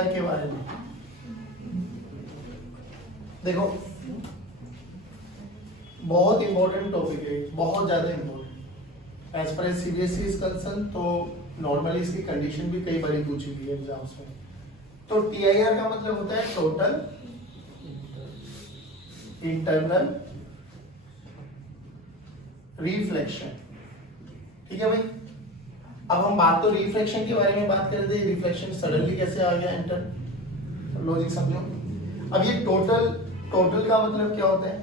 Air के बारे में। देखो बहुत इंपॉर्टेंट टॉपिक है, बहुत ज्यादा important as per as CBSE is concern. तो नॉर्मली इसकी कंडीशन भी कई बार पूछी गई है एग्जाम्स में। तो टीआईआर का मतलब होता है टोटल इंटरनल रिफ्लेक्शन। ठीक है भाई। अब हम बात तो रिफ्लेक्शन के बारे में बात कर रहे थे, रिफ्लेक्शन सडनली कैसे आ गया एंटर, लॉजिक समझो। अब ये टोटल का मतलब क्या होता है,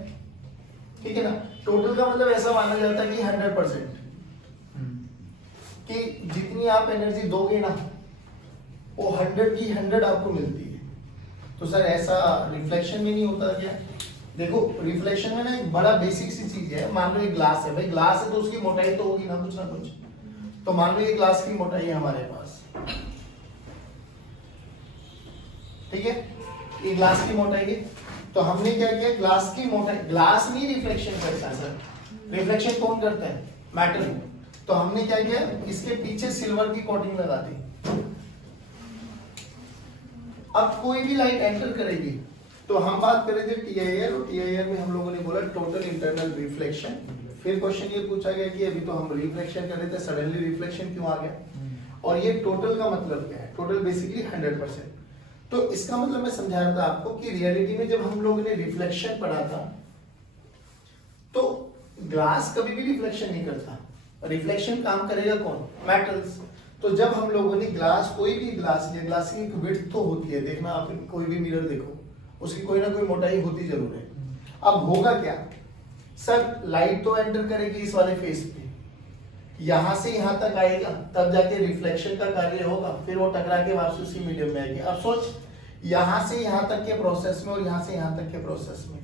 ठीक है ना। टोटल का मतलब ऐसा माना जाता है कि 100%, कि जितनी आप एनर्जी दोगे ना वो 100 की 100 आपको मिलती है। तो सर ऐसा रिफ्लेक्शन में नहीं होता क्या? देखो रिफ्लेक्शन में ना एक बड़ा बेसिक सी चीज है। मान लो एक ग्लास है, भाई ग्लास है तो उसकी मोटाई तो होगी ना कुछ। तो मान लो ये ग्लास की मोटाई है हमारे पास, ठीक है, ये ग्लास की मोटाई है। तो हमने क्या किया, ग्लास की मोटाई, ग्लास नहीं रिफ्लेक्शन करता सर, रिफ्लेक्शन कौन करता है? मेटल। तो हमने क्या किया, इसके पीछे सिल्वर की कोटिंग लगा दी। अब कोई भी लाइट एंटर करेगी तो हम बात कर रहे थे टीआईआर, और टीआईआर में हम लोगों ने बोला टोटल इंटरनल रिफ्लेक्शन। फिर क्वेश्चन ये पूछा गया कि अभी तो हम रिफ्लेक्शन कर रहे थे, सडनली रिफ्लेक्शन क्यों आ गया? और ये टोटल का मतलब क्या है? Total basically 100%। तो इसका मतलब मैं समझा रहा था आपको कि रियलिटी में जब हम लोगों ने रिफ्लेक्शन पढ़ा था तो ग्लास कभी भी रिफ्लेक्शन नहीं करता। रिफ्लेक्शन काम करेगा कौन? मेटल्स। तो जब हम लोगों ने ग्लास, कोई भी ग्लास लिया, ग्लास की एक विड्थ तो होती है, देखना आप कोई भी मिरर देखो, उसकी कोई ना कोई मोटाई होती जरूर है। अब होगा क्या सर, लाइट तो एंटर करेगी इस वाले फेस पे, यहां से यहां तक आएगा, तब जाके रिफ्लेक्शन का कार्य होगा, फिर वो टकरा के वापस उसी मीडियम में आएगी। अब सोच, यहां से यहां तक के प्रोसेस में और यहां से यहां तक के प्रोसेस में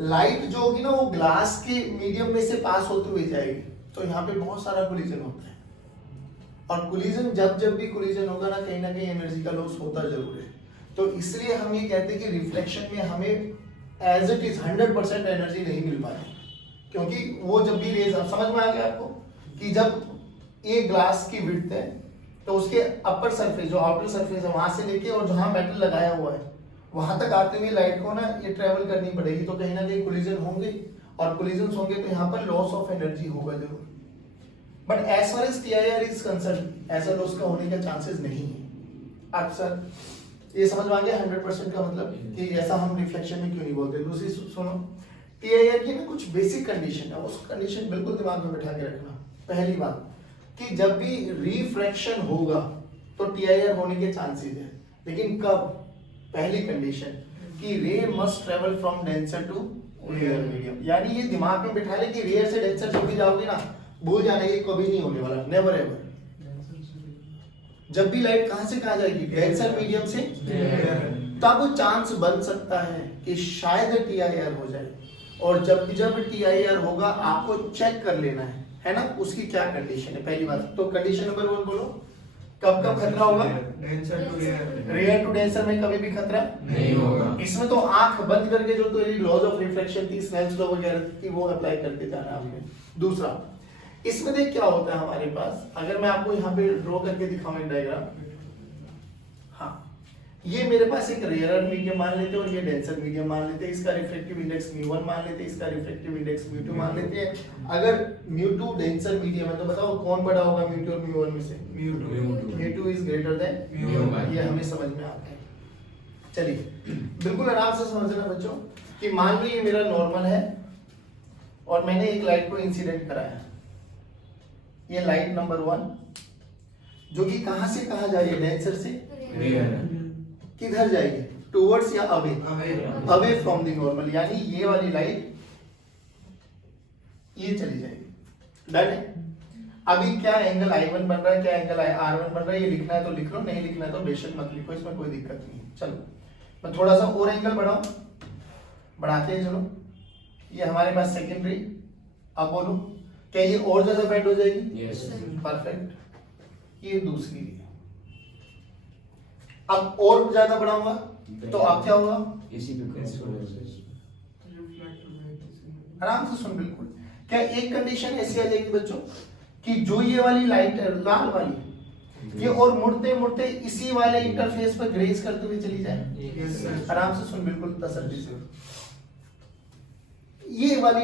लाइट जो होगी ना वो ग्लास के मीडियम में से पास होते हुए जाएगी। तो यहाँ पे बहुत सारा कोलिजन होता है, और कोलिजन जब भी कोलिजन होगा ना कहीं एनर्जी का लॉस होता जरूर है। तो इसलिए हम ये कहते हैं कि रिफ्लेक्शन में हमें एज इट इज 100% एनर्जी नहीं मिल पाती, क्योंकि वो जब भी रेज, समझ में आ गया आपको कि जब ये ग्लास की विड्थ है तो उसके अपर सरफेस, जो आउटर सरफेस है, वहां से लेके और जहां मेटल लगाया हुआ है वहां तक आते हुए लाइट को ना ये ट्रेवल करनी पड़ेगी। तो कहीं ना कहीं कोलिजन होंगे, और कोलिजन होंगे तो यहाँ पर लॉस ऑफ एनर्जी होगा जरूर। But as far as TIR is concern, ऐसा लॉस का होने का चांसेस नहीं है। अब सर ये समझ में आ गया 100% का मतलब कि ऐसा हम रिफ्लेक्शन में क्यों नहीं बोलते। दूसरी सुनो, टीआईआर की ना कुछ बेसिक कंडीशन है, उस कंडीशन बिल्कुल दिमाग में बिठा के रखना। पहली बात कि जब भी रिफ्रैक्शन होगा तो टीआईआर होने के चांसेस है, लेकिन कब? पहली कंडीशन कि ray must travel from denser to rare medium. यानी ये दिमाग में बिठा ले कि रेयर से डेंसर जब भी जाओगे ना, भूल जाना, ये कभी नहीं होने वाला, नेवर एवर। जब भी लाइट कहां से कहां जाएगी? डेंसर मीडियम से, तब चांस बन सकता है कि शायद टीआईआर हो जाए। और जब टीआईआर होगा आपको चेक कर लेना है ना, उसकी क्या कंडीशन है। पहली बात तो कंडीशन नंबर 1 बोलो, कब खतरा होगा? रेयर टू डेंसर में कभी भी खतरा नहीं होगा। इसमें तो आंख बंद करके जो तो लॉज ऑफ रिफ्लेक्शन थी, स्नेल्स लॉ वगैरह की, वो अप्लाई करके जाना है आपने। दूसरा, इसमें देख क्या होता है हमारे पास, अगर मैं आपको यहाँ पे ड्रॉ करके दिखाऊं एक डायग्राम। हाँ, ये मेरे पास एक रेयर मीडियम मान लेते हैं और ये डेंसर मीडियम मान लेते हैं। इसका रिफ्लेक्टिव इंडेक्स μ1 मान लेते हैं, इसका रिफ्लेक्टिव इंडेक्स μ2 मान लेते हैं। अगर μ2 डेंसर मीडियम है तो बताओ कौन बड़ा होगा μ2 और μ1 में से? μ2 इज ग्रेटर देन μ1। ये हमें समझ में आता है। चलिए बिल्कुल आराम से समझना बच्चों कि मान लो ये मेरा नॉर्मल है और मैंने एक लाइट को इंसिडेंट कराया। ये लाइट नंबर 1 जो कि कहां से कहां जा रही है? डेंसर से किधर जाएगी? टुवर्ड्स या away? Away from the normal. यानी ये वाली लाइट ये चली जाएगी। डन है। अभी क्या एंगल I1 बन रहा है, क्या एंगल R1 बन रहा है, ये लिखना है तो लिख लो, नहीं लिखना है तो बेशक मत लिखो, इसमें कोई दिक्कत नहीं है। चलो मैं थोड़ा सा और एंगल बढ़ाऊं, बढ़ाते हैं। चलो ये हमारे पास सेकेंडरी। अब बोलो क्या ये और ज्यादा बेंड हो जाएगी? Yes perfect. ये दूसरी है। अब और ज्यादा बढ़ाऊंगा तो अब क्या होगा? आराम से सुन, बिल्कुल। क्या एक कंडीशन ऐसी आ जाएगी बच्चों कि जो ये वाली लाइट है लाल वाली, ये और मुड़ते मुड़ते इसी वाले इंटरफेस पर ग्रेस करते हुए चली जाए। आराम से सुन, बिल्कुल तसल्ली से। ये वाली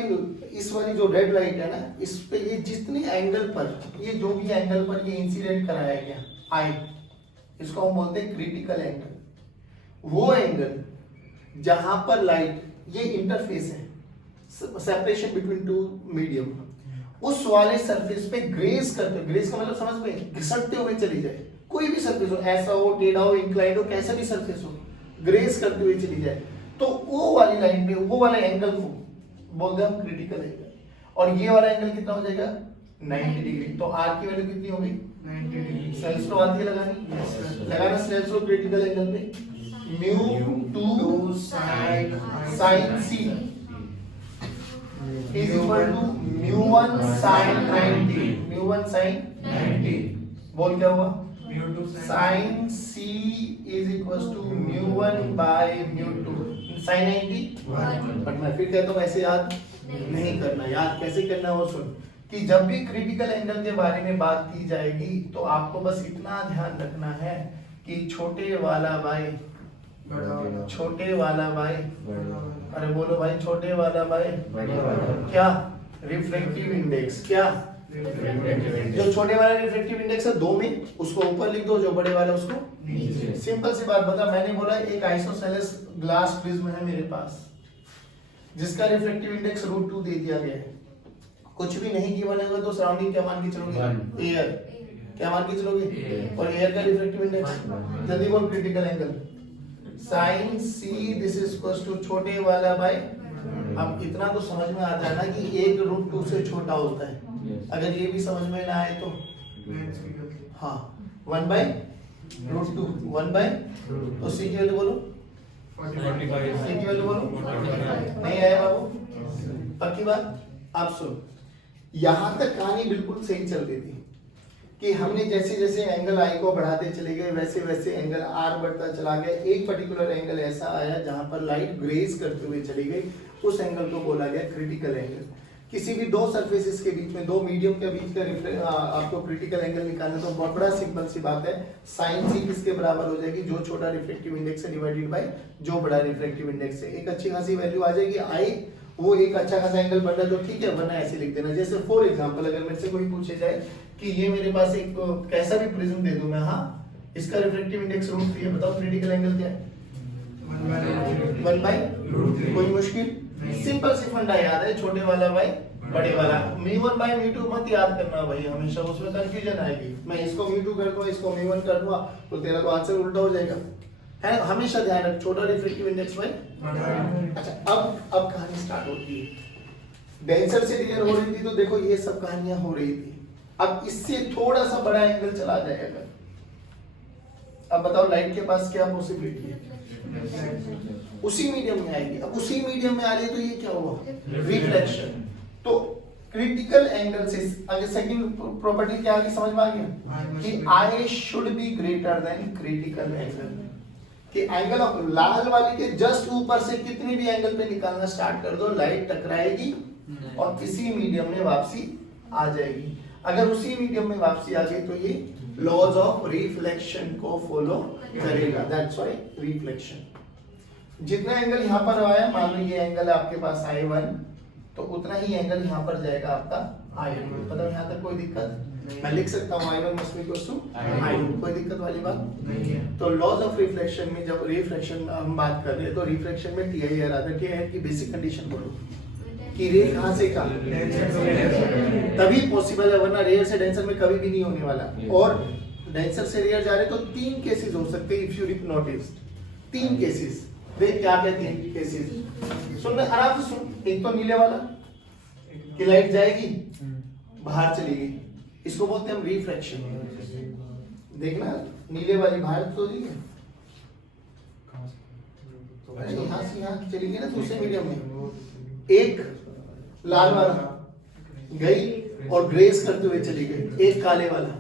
इस वाली जो रेड लाइट है ना, इस पे ये जितने एंगल पर, ये जो भी एंगल पर ये इंसिडेंट कराया गया आई, इसको हम बोलते हैं क्रिटिकल एंगल। वो एंगल जहां पर लाइट, ये इंटरफेस है, सेपरेशन बिटवीन टू मीडियम, उस वाले सरफेस पे ग्रेस करते, ग्रेस का मतलब समझ में, घिसटते हुए चली जाए। कोई भी सरफेस हो, ऐसा हो, टेढ़ा हो, इंक्लाइंड हो, कैसा भी सरफेस हो, ग्रेस करते हुए चली जाए, तो वो वाली लाइन पे, वो वाला एंगल को बोलते हैं हम क्रिटिकल एंगल। और ये वाला एंगल कितना हो जाएगा? 90 डिग्री। तो आर की वैल्यू कितनी होगी? 90 डिग्री। स्नेल्स लॉ आती है लगानी? लगाना स्नेल्स लॉ क्रिटिकल एंगल पे, mu 2 sin c is equal to mu 1 sin 90। Mu 1 sin 90 बोल क्या हुआ? sin c is equals to mu 1 by mu 2 sin 90। But मैं फिर कहता हूँ ऐसे याद नहीं करना। याद कैसे करना है वो सुन, कि जब भी क्रिटिकल एंगल के बारे में बात की जाएगी तो आपको बस इतना ध्यान रखना है कि छोटे वाला बाय, छोटे वाला बाय, अरे बोलो भाई, छोटे वाला बाय क्या? Reflective index. क्या? जो छोटे वाला रिफ्लेक्टिव इंडेक्स है 2 में, उसको ऊपर लिख दो, जो बड़े वाला उसको नीचे। सिंपल सी बात बता, मैंने बोला एक आइसोसेलेस ग्लास प्रिज्म है मेरे पास, जिसका रिफ्लेक्टिव इंडेक्स √2 दे दिया गया है। कुछ भी नहीं की बनेगा तो सराउंडिंग क्या मान के चलोगे? एयर। क्या मान के चलोगे? और एयर का रिफ्लेक्टिव इंडेक्स, जल्दी बोल, critical angle sin c this is equals to छोटे वाला बाय, अब इतना तो समझ में आता है ना कि 1 √2 से छोटा होता है। अगर ये भी समझ में ना आए तो हाँ, 1 बाय √2, 1 बाय, तो c की वैल्यू बोलो, 45, c की वैल्यू बोलो, नहीं आया बाबू? पक्की बात? आप सुन, यहां तक कहानी बिल्कुल सही चल रही थी कि हमने जैसे जैसे एंगल आई को बढ़ाते चले गए, वैसे वैसे एंगल आर बढ़ता चला गया। एक पर्टिकुलर एंगल ऐसा आया जहां पर लाइट ग्रेस करते हुए चली गई, उस एंगल को बोला गया क्रिटिकल एंगल। किसी भी दो सरफेसेस के बीच में, दो मीडियम के बीच का आपको क्रिटिकल एंगल निकालना तो बहुत बड़ा सिंपल सी बात है। sin c किसके बराबर हो जाएगी? जो छोटा रिफ्लेक्टिव इंडेक्स है डिवाइडेड बाय जो बड़ा रिफ्लेक्टिव इंडेक्स है। एक अच्छी खासी वैल्यू आ जाएगी आई, वो एक अच्छा खासा एंगल बन रहा है तो ठीक है, वरना ऐसे लिख देना। जैसे फॉर एग्जांपल अगर मेरे से कोई पूछे जाए कि ये मेरे पास एक कैसा भी प्रिज्म दे दूं मैं, हाँ, इसका रिफ्लेक्टिव इंडेक्स √3 है, बताओ क्रिटिकल एंगल क्या है? 1 बाय √3। कोई मुश्किल? सिंपल सी फंडा याद है, छोटे वाला बाय बड़े वाला। μ1 बाय μ2 मत याद करना भाई, हमेशा उसमें कंफ्यूजन आएगी। मैं इसको μ2 कर दूं, इसको μ1 कर दूं, तो तेरा तो आंसर उल्टा हो जाएगा, है। हमेशा ध्यान रख, छोटा रिफ्लेक्टिव इंडेक्स बाय। अच्छा, अब कहानी स्टार्ट होती है। डेंसर से क्लियर हो रही थी तो देखो ये सब कहानियां हो रही थी। अब इससे थोड़ा सा बड़ा एंगल चला जाएगा। अब बताओ लाइट के पास क्या पॉसिबिलिटी है? उसी मीडियम में आएगी। अब उसी मीडियम में आ रही है तो ये क्या हुआ? रिफ्लेक्शन। तो क्रिटिकल एंगल से आगे सेकंड प्रॉपर्टी क्या आगे समझ में आ गया कि I should be greater than critical angle. कि एंगल ऑफ लाल वाली के जस्ट ऊपर से कितनी भी एंगल पे निकालना स्टार्ट कर दो, लाइट टकराएगी और किसी मीडियम में वापसी आ जाएगी। अगर उसी मीडियम में वापसी आ गई तो ये लॉज ऑफ रिफ्लेक्शन को फॉलो करेगा। That's why reflection. जितना एंगल यहाँ पर आया, मान लो ये एंगल है आपके पास I1, तो उतना ही एंगल यहाँ पर जाएगा आपका I2। मतलब यहाँ तक कोई दिक्कत? मैं लिख सकता हूँ I1 must be equals to I2, कोई दिक्कत वाली बात नहीं है। तो लॉज ऑफ रिफ्लेक्शन में जब रिफ्लेक्शन हम बात कर रहे हैं तो रिफ्लेक्शन में TIR आता है। TIR की बेसिक कंडीशन बोलो कि रे कहाँ से कहाँ, तभी पॉसिबल है, वरना रेयर से डेंसर में कभी भी नहीं होने वाला। और डेंसर से रेयर जा रहे तो 3 केसेस हो सकते हैं, इफ यू नोटिस 3 केसेस। देख क्या क्या 3 केसेस सुन, आराम से सुन। एक तो नीले वाला कि लाइट जाएगी बाहर चली गई, इसको बोलते हैं हम रिफ्रैक्शन। देखना नीले वाली बाहर तो चली गई, यहाँ से यहाँ चली गई ना दूसरे मीडियम में। एक लाल वाला गई और ग्रेस करते हुए चली गई, एक काले वाला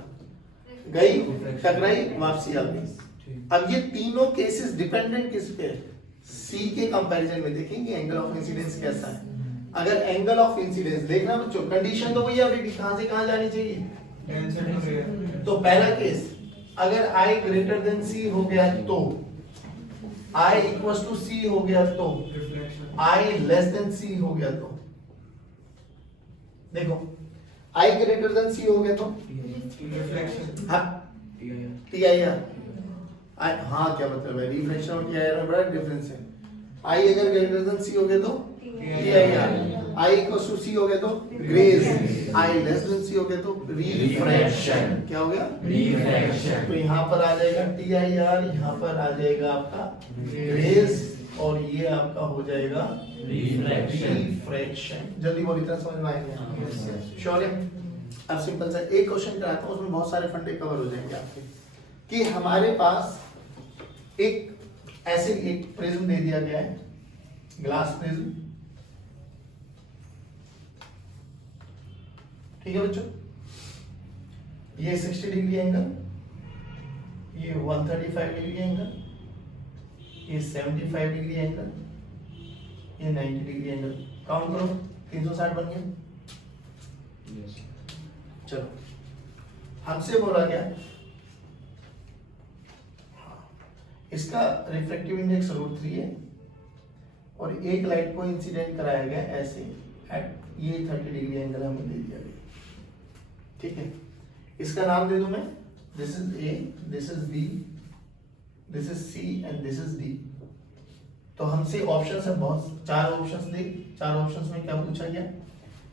गई टकराई वापसी आ गई। अब ये तीनों केसेस डिपेंडेंट किस पे है? सी के कंपैरिजन में देखेंगे एंगल ऑफ इंसिडेंस कैसा है। अगर एंगल ऑफ इंसिडेंस देखना बच्चों, कंडीशन तो वही है, अभी कहां से कहां जानी चाहिए। तो पहला केस अगर I ग्रेटर देन C हो गया तो, I इक्वल टू C हो गया तो, I लेस देन C हो गया तो, देखो I ग्रेटर देन C हो गया तो हाँ TIR, हाँ क्या मतलब है, रिफ्लेक्शन और TIR में बड़ा डिफरेंस है। I अगर ग्रेटर देन C हो गया तो TIR, I equal to C हो गया तो graze, I less than C हो गया तो रिफ्रैक्शन। क्या हो गया? रिफ्रैक्शन। तो यहाँ पर आ जाएगा TIR, यहाँ पर आ जाएगा आपका ग्रेज और ये आपका हो जाएगा रिफ्रैक्शन। जल्दी बोली तरह समझ में आएंगे? श्योर है? अब सिंपल सा एक क्वेश्चन कराता हूँ, उसमें बहुत सारे फंडे कवर हो जाएंगे आपके। कि हमारे पास एक ऐसे एक प्रिज्म दे दिया गया है, ग्लास प्रिज्म, ठीक है बच्चों, ये 60 डिग्री एंगल, ये 135 डिग्री एंगल, ये 75 डिग्री एंगल, ये 90 डिग्री एंगल। काउंट करो, 360 बन गया। चलो हमसे बोला गया इसका रिफ्रैक्टिव इंडेक्स √3 है और एक लाइट को इंसिडेंट कराया गया ऐसे एट ये 30 डिग्री एंगल हमें दे दिया गया, ठीक है। इसका नाम दे दूं मैं, this is A, this is B, this is C and this is D. तो हमसे ऑप्शंस है बहुत, 4 ऑप्शंस दे, 4 ऑप्शंस में क्या पूछा गया,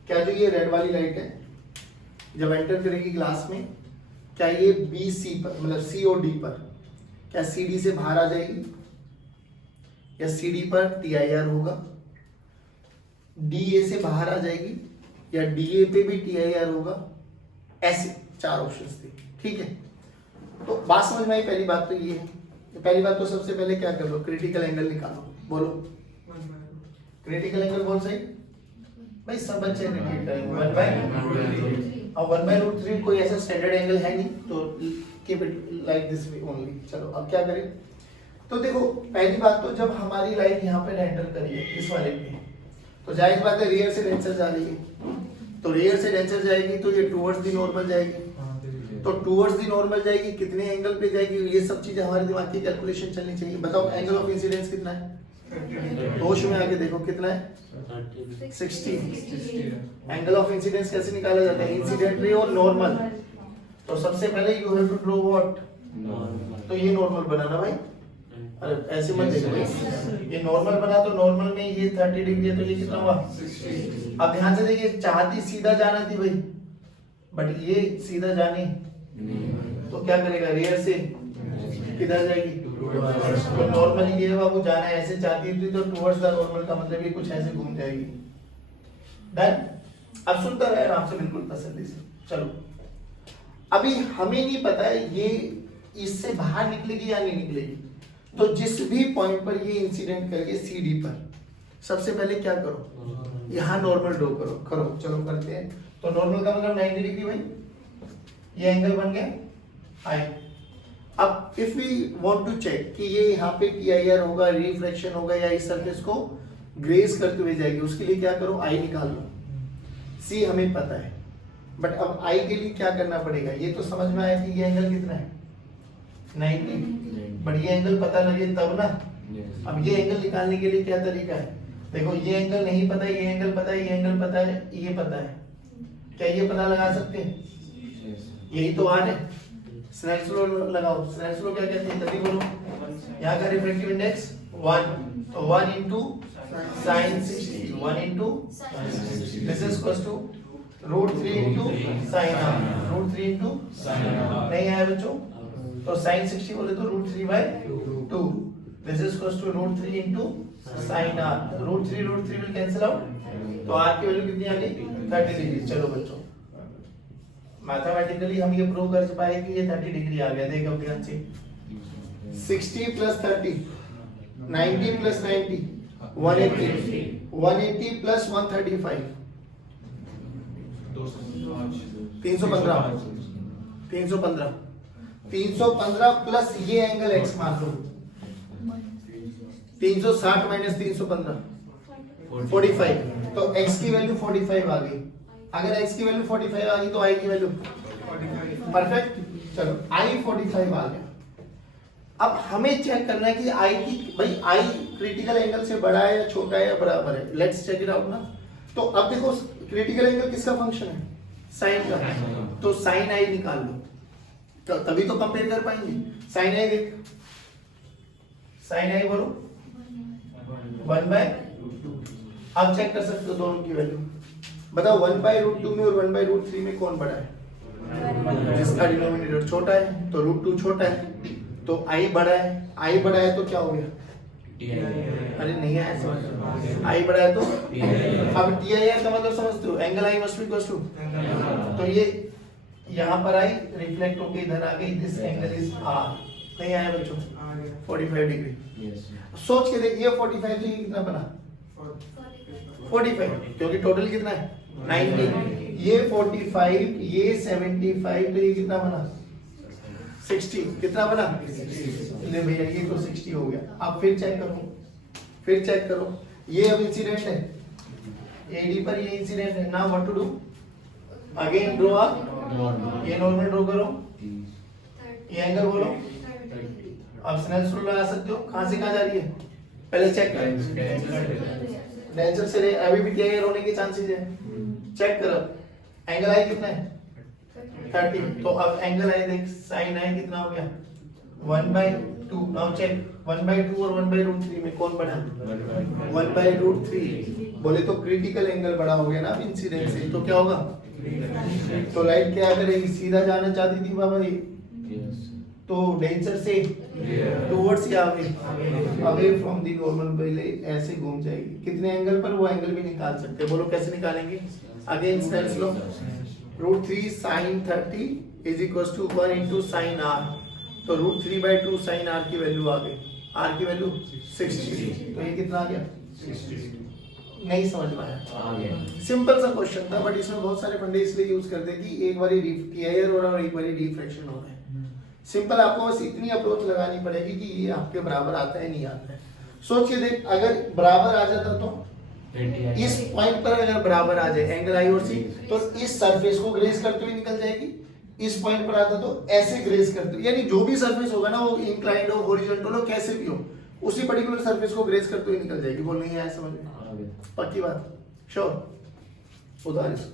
क्या जो ये रेड वाली लाइट है जब एंटर करेगी ग्लास में, क्या ये बी सी पर मतलब सी और डी पर, क्या सी डी से बाहर आ जाएगी या सी डी पर TIR होगा, DA से बाहर आ जाएगी या DA पे भी TIR होगा, ऐसे 4 ऑप्शंस थे, ठीक है। तो बात समझ में आई? पहली बात तो ये है, पहली बात तो सबसे पहले क्या कर लो, क्रिटिकल एंगल निकालो। बोलो क्रिटिकल एंगल कौन सा है भाई, सब बच्चे रिपीट करेंगे, 1/√3 और 1/√3 कोई ऐसा स्टैंडर्ड एंगल है नहीं, तो keep it like this way only. चलो अब क्या करें, तो देखो पहली बात तो जब हमारी लाइट यहाँ पे एंटर करी है इस वाले पे, तो जाहिर बात है रियर से डेंसर जा रही है, तो रियर से डेंसर जाएगी तो ये टुवर्ड्स दी नॉर्मल जाएगी, तो टुवर्ड्स दी नॉर्मल जाएगी, कितने एंगल पे जाएगी, ये सब चीजें हमारे दिमाग की कैलकुलेशन चलनी चाहिए। बताओ एंगल ऑफ इंसिडेंस कितना है, होश में आके देखो कितना है, 60। एंगल ऑफ इंसिडेंस कैसे निकाला जाता है, इंसिडेंट रे और नॉर्मल। तो सबसे पहले you have to draw what, तो ये नॉर्मल बनाना भाई, अरे ऐसे मत देखो, ये नॉर्मल बना तो नॉर्मल में ये 30 डिग्री है तो ये कितना हुआ 60। अब ध्यान से देखिए, चाहती सीधा जाना थी भाई, बट ये सीधा जाने तो क्या करेगा, रियर से किधर जाएगी, तो नॉर्मल ये है बाबू, जाना ऐसे चाहती थी तो टुवर्ड्स द नॉर्मल का मतलब ये कुछ ऐसे घूम जाएगी। डन। अब सुनता रहे आराम से, बिल्कुल तसल्ली से। चलो अभी हमें नहीं पता है ये इससे बाहर निकलेगी या नहीं निकलेगी, तो जिस भी पॉइंट पर ये इंसिडेंट करेगी CD पर, सबसे पहले क्या करो, यहाँ नॉर्मल ड्रॉ करो। चलो करते हैं। तो नॉर्मल का मतलब 90 डिग्री भाई, ये एंगल बन गया I। अब if we want to check कि ये यहाँ पे TIR होगा, रिफ्रैक्शन होगा या इस सरफेस को ग्रेज करते हुए जाएगी, उसके लिए क्या करो, I निकाल लो। C हमें पता है, बट अब I के लिए क्या करना पड़ेगा, ये तो समझ में आया कि ये एंगल कितना है 90, बट ये एंगल पता लगे तब ना। अब ये एंगल निकालने के लिए क्या तरीका है, देखो ये एंगल नहीं पता है, ये एंगल पता है, ये एंगल पता है, ये पता है, क्या ये पता लगा सकते हैं, यही तो आर है। स्नेल्स लॉ लगाओ, स्नेल्स लॉ क्या कहते हैं, जल्दी बोलो। यहाँ का रिफ्रैक्टिव इंडेक्स 1, तो 1 into sin 60, 1 into this is equals to √3 into sin r, √3 into नहीं आया बच्चों, तो sin 60 बोले तो √3/2, this is equals to √3 into sin r, √3 will cancel out, तो r की वैल्यू कितनी आ गई 30 डिग्री। चलो बच्चों मैथमेटिकली हम ये प्रूव कर पाए कि ये 30 डिग्री आ गया। देखो ध्यान से, 60 plus 30, 90 plus 90, 180, 180 plus 135, 315 प्लस ये एंगल x मान लो, 360 माइनस 315 45, तो x की वैल्यू 45 आ गई। अगर x की वैल्यू 45 आ गई तो y की वैल्यू परफेक्ट। चलो I45 आ गया। अब हमें चेक करना है कि I की भाई I क्रिटिकल एंगल से बड़ा है या छोटा है या बराबर है। लेट्स चेक इट आउट ना। तो अब देखो क्रिटिकल एंगल किसका फंक्शन है? साइन का। तो साइन I निकाल लो, तो तभी तो कंपेयर कर पाएंगे। साइन I देख, साइन I बोलो 1/2। अब चेक कर सकते हो दोनों की वैल्यू। बताओ 1/√2 में और 1/√3 में कौन बड़ा है? जिसका डिनोमिनेटर छोटा है, तो √2 छोटा है, तो I बड़ा है। I बड़ा है तो क्या हो गया? अरे नहीं आया समझ। I बड़ा है तो अब TIR का मतलब समझते हो? Angle I must be equal to, तो ये यहाँ पर I रिफ्लेक्ट होके इधर आ गई। This angle is R। नहीं आया बच्चों? 45 डिग्री। सोच के देखिए 45 से ये कितना बना? 45, क्योंकि टोटल कितना है? 90। ये 45, ये 75, तो ये कितना बना? 60। कितना बना? ले भैया ये तो 60 हो गया। अब फिर चेक करो, फिर चेक करो। ये अब इंसिडेंट है, AD पर ये इंसिडेंट है। Now what to do? Again draw a, ये नॉर्मल ड्रॉ करो, ये एंगल बोलो। अब स्नेल्स रूल लगा सकते हो। कहां से कहां जा रही है? पहले चेक करो। डेंजर से अभी भी TIR होने के चांसेस है। चेक करो एंगल I कितना है? 30। तो अब एंगल I देख, साइन I कितना हो गया? 1/2। नाउ चेक 1/2 और 1/√3 में कौन बड़ा? 1/√3। बोले तो क्रिटिकल एंगल बड़ा हो गया ना अब इंसिडेंट से, तो क्या होगा? तो लाइट क्या करेगी? सीधा जाना चाहती थी बाबा ये, तो डेंजर से टुवर्ड्स या अवे फ्रॉम द नॉर्मल, पहले ऐसे घूम जाएगी। कितने एंगल पर? वो एंगल भी निकाल सकते हैं। बोलो कैसे निकालेंगे? Again Snell's law, √3 sin 30 is equal to 1 into sine R। तो √3/2 साइन R की वैल्यू आ गई। R की वैल्यू 60। तो ये कितना आ गया? 60। नहीं समझ में आया? सिंपल सा क्वेश्चन था, बट इसमें बहुत सारे फंडे इसलिए यूज करते हैं कि एक बारी TIR हो रहा है और एक बारी रिफ्रैक्शन हो रहा है। सिंपल आपको बस इतनी अप्रोच लगानी पड़ेगी कि ये आपके बराबर आता है नहीं आता है। सोच के देख, अगर बराबर आ जाता तो इस पॉइंट पर अगर बराबर आ जाए एंगल I और C, तो इस सरफेस को ग्रेस करते हुए निकल जाएगी। इस पॉइंट पर आता तो ऐसे ग्रेस करते हुए, यानी जो भी सरफेस होगा ना, वो इंक्लाइंड हो, हॉरिजॉन्टल हो, कैसे भी हो, उसी पर्टिकुलर सरफेस को ग्रेस करते हुए निकल जाएगी। बोल नहीं आया समझ में? पक्की बात? श्योर? उधार इसको